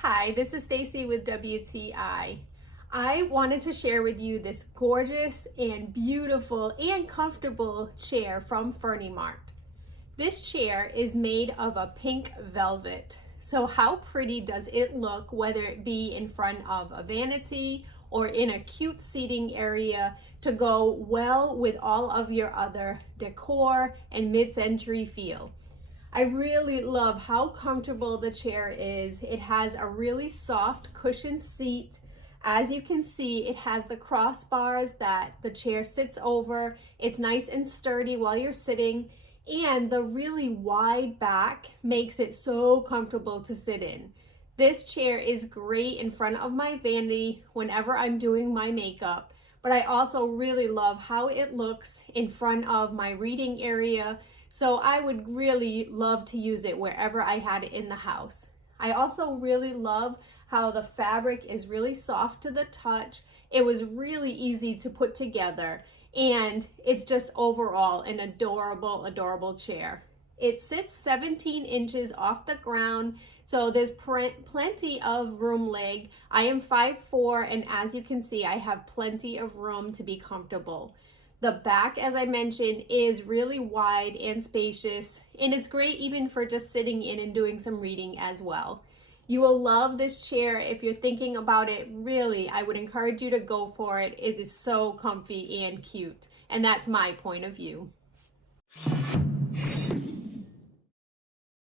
Hi, this is Stacy with WTI. I wanted to share with you this gorgeous and beautiful and comfortable chair from Furnimart. This chair is made of a pink velvet. So how pretty does it look, whether it be in front of a vanity or in a cute seating area to go well with all of your other decor and mid-century feel. I really love how comfortable the chair is. It has a really soft cushioned seat. As you can see, it has the crossbars that the chair sits over. It's nice and sturdy while you're sitting, and the really wide back makes it so comfortable to sit in. This chair is great in front of my vanity whenever I'm doing my makeup, but I also really love how it looks in front of my reading area. So I would really love to use it wherever I had it in the house. I also really love how the fabric is really soft to the touch. It was really easy to put together, and it's just overall an adorable, adorable chair. It sits 17 inches off the ground, so there's plenty of room leg. I am 5'4", and as you can see, I have plenty of room to be comfortable. The back, as I mentioned, is really wide and spacious, and it's great even for just sitting in and doing some reading as well. You will love this chair. If you're thinking about it, really, I would encourage you to go for it. It is so comfy and cute, and that's my point of view.